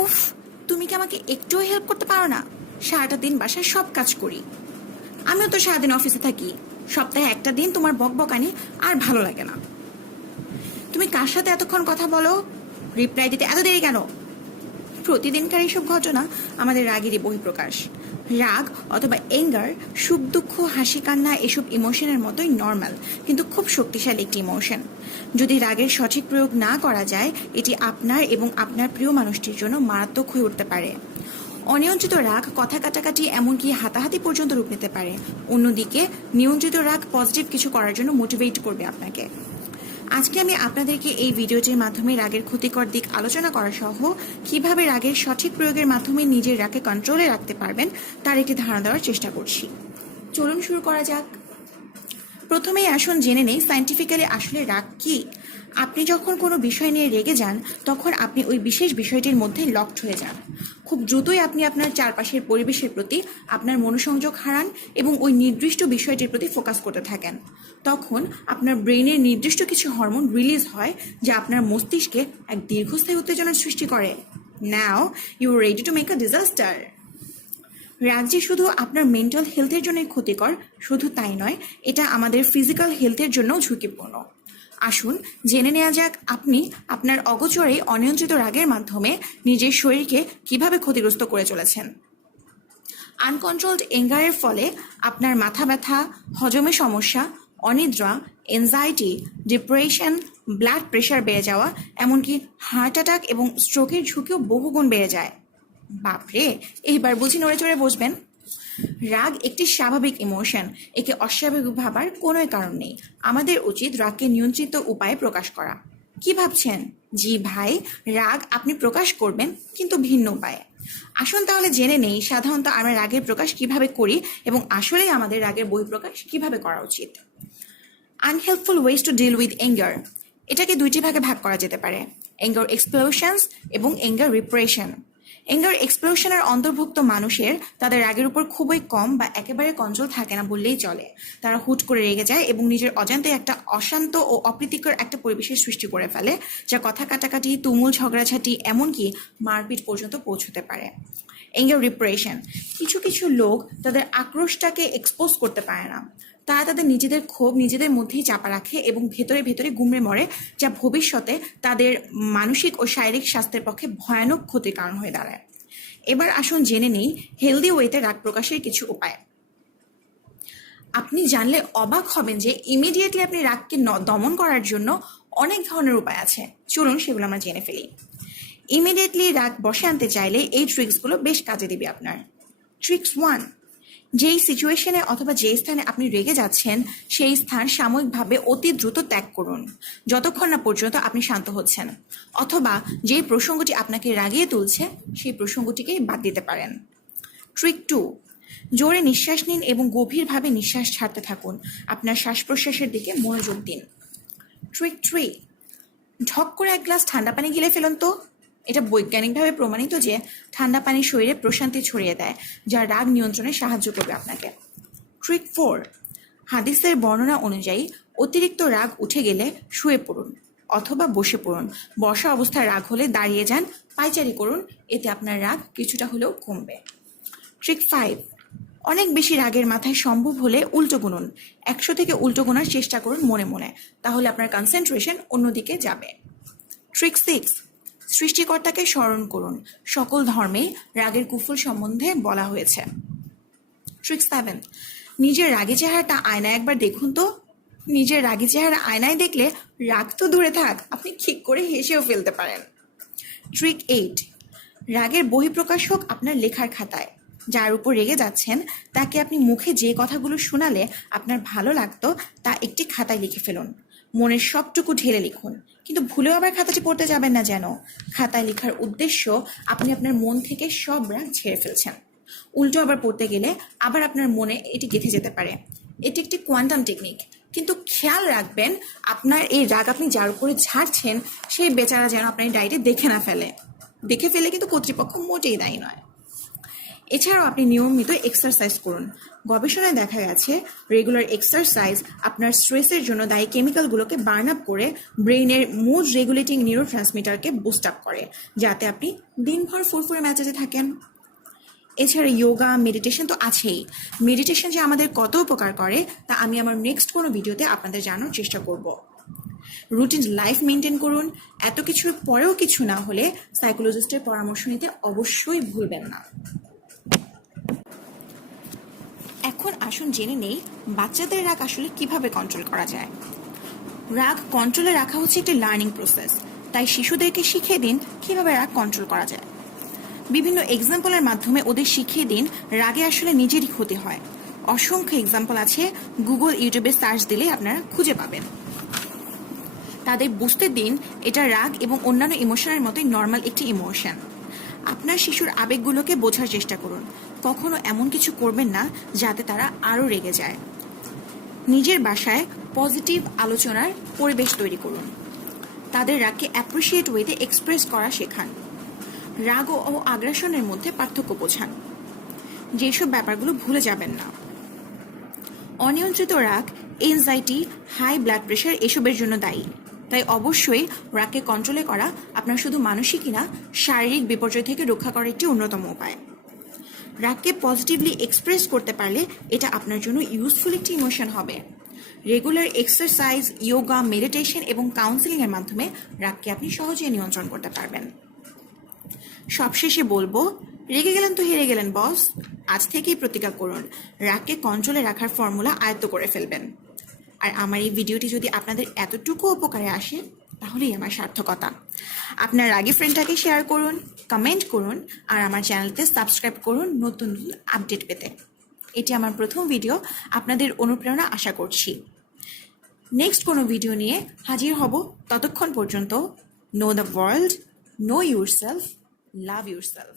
উফ, তুমি কি আমাকে একটুও হেল্প করতে পারো না? সারাটা দিন বাসায় সব কাজ করি। আমিও তো সারাদিন অফিসে থাকি। সপ্তাহে একটা দিন তোমার বকবকানি আর ভালো লাগে না। তুমি কার সাথে এতক্ষণ কথা বলো? রিপ্লাই দিতে এত দেরি কেন? প্রতিদিনকার এইসব ঘটনা আমাদের রাগেরই বহিঃপ্রকাশ। রাগ অথবা এঙ্গার সুখ দুঃখ হাসি কান্না এসব ইমোশনের মতোই নর্মাল, কিন্তু খুব শক্তিশালী একটি ইমোশন। যদি রাগের সঠিক প্রয়োগ না করা যায়, এটি আপনার এবং আপনার প্রিয় মানুষটির জন্য মারাত্মক হয়ে উঠতে পারে। অনিয়ন্ত্রিত রাগ কথা কাটাকাটি এমনকি হাতাহাতি পর্যন্ত রূপ নিতে পারে। অন্যদিকে নিয়ন্ত্রিত রাগ পজিটিভ কিছু করার জন্য মোটিভেট করবে আপনাকে। আজকে আমি আপনাদেরকে এই ভিডিওটির মাধ্যমে রাগের ক্ষতিকর দিক আলোচনা করা সহ কিভাবে রাগের সঠিক প্রয়োগের মাধ্যমে নিজের রাগকে কন্ট্রোলে রাখতে পারবেন তার একটি ধারণা দেওয়ার চেষ্টা করছি। চলুন শুরু করা যাক। প্রথমেই আসুন জেনে নেই সায়েন্টিফিক্যালি আসলে রাগ কি। আপনি যখন কোনো বিষয় নিয়ে রেগে যান, তখন আপনি ওই বিশেষ বিষয়টির মধ্যে লকড হয়ে যান। খুব দ্রুতই আপনি আপনার চারপাশের পরিবেশের প্রতি আপনার মনোসংযোগ হারান এবং ওই নির্দিষ্ট বিষয়টির প্রতি ফোকাস করতে থাকেন। তখন আপনার ব্রেইনের নির্দিষ্ট কিছু হরমোন রিলিজ হয়, যা আপনার মস্তিষ্কে এক দীর্ঘস্থায়ী উত্তেজনার সৃষ্টি করে। Now you are ready to make a disaster. রাগ যে শুধু আপনার মেন্টাল হেলথের জন্যই ক্ষতিকর, শুধু তাই নয়, এটা আমাদের ফিজিক্যাল হেলথের জন্যও ঝুঁকিপূর্ণ। আসুন জেনে নেওয়া যাক আপনি আপনার অগোচরে অনিয়ন্ত্রিত রাগের মাধ্যমে নিজের শরীরকে কিভাবে ক্ষতিগ্রস্ত করে চলেছেন। আনকন্ট্রোলড এঙ্গারের ফলে আপনার মাথা ব্যথা, হজমে সমস্যা, অনিদ্রা, এনজাইটি, ডিপ্রেশন, ব্লাড প্রেশার বেড়ে যাওয়া, এমনকি হার্ট অ্যাটাক এবং স্ট্রোকের ঝুঁকিও বহুগুণ বেড়ে যায়। বাপরে, এইবার বুঝি নড়ে চড়ে বসবেন। রাগ একটি স্বাভাবিক ইমোশন, একে অস্বাভাবিক ভাবার কোনো কারণ নেই। আমাদের উচিত রাগকে নিয়ন্ত্রিত উপায়ে প্রকাশ করা। কি ভাবছেন? জি ভাই, রাগ আপনি প্রকাশ করবেন, কিন্তু ভিন্ন উপায়ে। আসুন তাহলে জেনে নেই সাধারণত আমরা রাগের প্রকাশ কিভাবে করি এবং আসলেই আমাদের রাগের বহিঃপ্রকাশ কিভাবে করা উচিত। Unhelpful ways to deal with anger. এটাকে দুইটি ভাগে ভাগ করা যেতে পারে: অ্যাঙ্গার এক্সপ্লোশনস এবং অ্যাঙ্গার রিপ্রেশন। অ্যাঙ্গার এক্সপ্লোশনের অন্তর্ভুক্ত মানুষের তাদের রাগের উপর খুবই কম বা একেবারে কন্ট্রোল থাকে না বললেই চলে। তারা হুট করে রেগে যায় এবং নিজের অজান্তে একটা অশান্ত ও অপ্রীতিকর একটা পরিবেশের সৃষ্টি করে ফেলে, যা কথা কাটাকাটি, তুমুল ঝগড়াঝাটি, এমনকি মারপিট পর্যন্ত পৌঁছতে পারে। Anger repression. কিছু কিছু লোক তাদের আক্রোশটাকে এক্সপোজ করতে পারে না। তারা তাদের নিজেদের ক্ষোভ নিজেদের মধ্যেই চাপা রাখে এবং ভেতরে ভেতরে গুমড়ে মরে, যা ভবিষ্যতে তাদের মানসিক ও শারীরিক স্বাস্থ্যের পক্ষে ভয়ানক ক্ষতির কারণ হয়ে দাঁড়ায়। এবার আসুন জেনে নিই হেলদি ওয়েতে রাগ প্রকাশের কিছু উপায়। আপনি জানলে অবাক হবেন যে ইমিডিয়েটলি আপনি রাগকে দমন করার জন্য অনেক ধরনের উপায় আছে। চলুন সেগুলো আমরা জেনে ফেলি। ইমিডিয়েটলি রাগ বসে আনতে চাইলে এই ট্রিক্সগুলো বেশ কাজে দিবে আপনার। ট্রিক্স 1: যেই সিচুয়েশনে অথবা যে স্থানে আপনি রেগে যাচ্ছেন, সেই স্থান সাময়িকভাবে অতি দ্রুত ত্যাগ করুন, যতক্ষণ না পর্যন্ত আপনি শান্ত হচ্ছেন। অথবা যেই প্রসঙ্গটি আপনাকে রাগিয়ে তুলছে, সেই প্রসঙ্গটিকে বাদ দিতে পারেন। ট্রিক 2: জোরে নিঃশ্বাস নিন এবং গভীরভাবে নিঃশ্বাস ছাড়তে থাকুন। আপনার শ্বাস প্রশ্বাসের দিকে মনোযোগ দিন। ট্রিক 3: ঢক করে এক গ্লাস ঠান্ডা পানি গিলে ফেলুন তো। এটা বৈজ্ঞানিকভাবে প্রমাণিত যে ঠান্ডা পানি শরীরে প্রশান্তি ছড়িয়ে দেয়, যা রাগ নিয়ন্ত্রণে সাহায্য করবে আপনাকে। ট্রিক 4: হাদিসের বর্ণনা অনুযায়ী অতিরিক্ত রাগ উঠে গেলে শুয়ে পড়ুন অথবা বসে পড়ুন। বসা অবস্থায় রাগ হলে দাঁড়িয়ে যান, পায়চারি করুন, এতে আপনার রাগ কিছুটা হলেও কমবে। ট্রিক 5: অনেক বেশি রাগের মাথায় সম্ভব হলে উল্টো গুনুন। 100 থেকে উল্টো গোনার চেষ্টা করুন মনে মনে, তাহলে আপনার কনসেন্ট্রেশন অন্যদিকে যাবে। ট্রিক 6: সৃষ্টিকর্তাকে স্মরণ করুন। সকল ধর্মেই রাগের কুফল সম্বন্ধে বলা হয়েছে। ট্রিক 7: নিজের রাগী চেহারাটা আয়নায় একবার দেখুন তো। নিজের রাগী চেহারা আয়নায় দেখলে রাগ তো দূরে থাক, আপনি ঠিক করে হেসেও ফেলতে পারেন। ট্রিক 8: রাগের বহিঃপ্রকাশ হোক আপনার লেখার খাতায়। যার উপর রেগে যাচ্ছেন তাকে আপনি মুখে যে কথাগুলো শোনালে আপনার ভালো লাগতো তা একটি খাতায় লিখে ফেলুন। মনের সবটুকু ঢেলে লিখুন, কিন্তু ভুলেও আবার খাতাটি পড়তে যাবেন না যেন। খাতায় লেখার উদ্দেশ্য আপনি আপনার মন থেকে সব রাগ ঝেড়ে ফেলছেন। উল্টো আবার পড়তে গেলে আবার আপনার মনে এটি গেঁথে যেতে পারে। এটি একটি কোয়ান্টাম টেকনিক, কিন্তু খেয়াল রাখবেন আপনার এই রাগ আপনি যার উপরে ঝাড়ছেন সেই বেচারা যেন আপনার ডায়েরি দেখে না ফেলে। দেখে ফেলে কিন্তু কর্তৃপক্ষ মোটেই দায়ী নয়। এছাড়াও আপনি নিয়মিত এক্সারসাইজ করুন। গবেষণায় দেখা গেছে রেগুলার এক্সারসাইজ আপনার স্ট্রেসের জন্য দায়ী কেমিক্যালগুলোকে বার্ন আপ করে ব্রেইনের মুড রেগুলেটিং নিউরোট্রান্সমিটারকে বুস্ট আপ করে, যাতে আপনি দিনভর ফুরফুরে মেজাজে থাকেন। এছাড়া যোগা, মেডিটেশন তো আছেই। মেডিটেশন যে আমাদের কত উপকার করে তা আমি আমার নেক্সট কোনো ভিডিওতে আপনাদের জানানোর চেষ্টা করব। রুটিন লাইফ মেনটেন করুন। এত কিছুর পরেও কিছু না হলে সাইকোলজিস্টের পরামর্শ নিতে অবশ্যই ভুলবেন না। এখন আসুন জেনে নেই বাচ্চাদের রাগ আসলে কিভাবে কন্ট্রোল করা যায়। রাগ কন্ট্রোলে রাখা হচ্ছে একটি লার্নিং প্রসেস, তাই শিশুদেরকে শিখিয়ে দিন কিভাবে রাগ কন্ট্রোল করা যায়। বিভিন্ন এক্সাম্পলের মাধ্যমে ওদের শিখিয়ে দিন রাগে আসলে নিজেরই ক্ষতি হয়। অসংখ্য এক্সাম্পল আছে, গুগল, ইউটিউবে সার্চ দিলে আপনারা খুঁজে পাবেন। তাদের বুঝতে দিন এটা রাগ এবং অন্যান্য ইমোশনের মতোই নর্মাল একটি ইমোশন। আপনার শিশুর আবেগগুলোকে বোঝার চেষ্টা করুন। কখনো এমন কিছু করবেন না যাতে তারা আরও রেগে যায়। নিজের বাসায় পজিটিভ আলোচনার পরিবেশ তৈরি করুন। তাদের রাগকে অ্যাপ্রিসিয়েট ওয়েতে এক্সপ্রেস করা শেখান। রাগ ও আগ্রাসনের মধ্যে পার্থক্য বোঝান। যেসব ব্যাপারগুলো ভুলে যাবেন না। অনিয়ন্ত্রিত রাগ, এনজাইটি, হাই ব্লাড প্রেশার এসবের জন্য দায়ী। তাই অবশ্যই রাগকে কন্ট্রোলে করা আপনার শুধু মানসিকই না, শারীরিক বিপর্যয় থেকে রক্ষা করার একটি অন্যতম উপায়। রাগকে পজিটিভলি এক্সপ্রেস করতে পারলে এটা আপনার জন্য ইউজফুল একটি ইমোশন হবে। রেগুলার এক্সারসাইজ, যোগা, মেডিটেশন এবং কাউন্সিলিংয়ের মাধ্যমে রাগকে আপনি সহজেই নিয়ন্ত্রণ করতে পারবেন। সবশেষে বলবো, রেগে গেলেন তো হেরে গেলেন বস। আজ থেকেই প্রতিজ্ঞা করুন রাগকে কন্ট্রোলে রাখার ফর্মুলা আয়ত্ত করে ফেলবেন। আর আমার এই ভিডিওটি যদি আপনাদের এতটুকু উপকারে আসে তাহলেই আমার সার্থকতা। আপনার রাগী ফ্রেন্ডটাকে শেয়ার করুন, কমেন্ট করুন আর আমার চ্যানেলকে সাবস্ক্রাইব করুন নতুন নতুন আপডেট পেতে। এটি আমার প্রথম ভিডিও, আপনাদের অনুপ্রেরণা আশা করছি। নেক্সট কোনো ভিডিও নিয়ে হাজির হব। ততক্ষণ পর্যন্ত know the world, know yourself, love yourself.